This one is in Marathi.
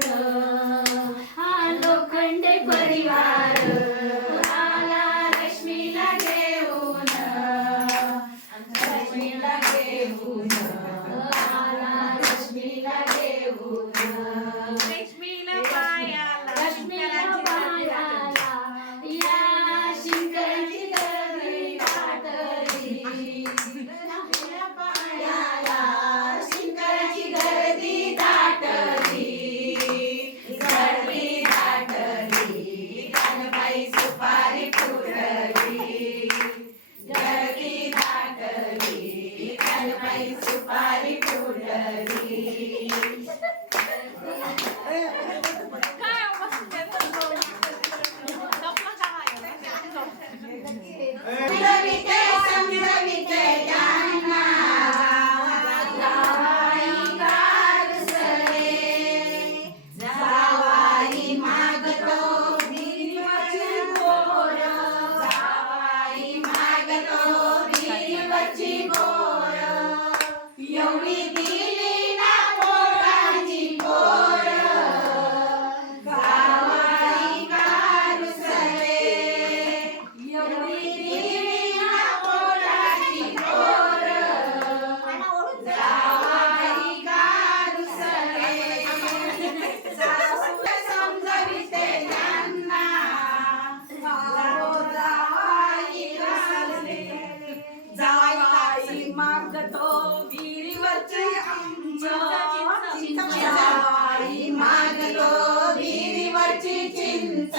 घेऊन हा लोखंडे परिवार आला लक्ष्मीला घेऊन लक्ष्मीला घेऊन आला लक्ष्मीला घेऊन लक्ष्मीला पायाला लक्ष्मीला पायाला या शिंकराची गर्दी दाटली लक्ष्मीला पायाला शिंकराची गर्दी दाटली गर्दी दाटली कानबाई सुपारी फुटली गर्दी दाटली कानबाई सुपारी फुटली समजविते समजविते त्यांना जावाई कारसरे जावाई मागतो भिरीवरची गोर जावाई मागतो भिरीवरची गोर एवढी दिली ना पोटाची गोर जावाई कारसरे एवढी दिली ना पोटाची गोर जावाई कारसरे समजविते त्यांना जावाई कारसरे जावाई मागतो विहिरीवरचे जावाई मागतो विहिरीवरची चिंच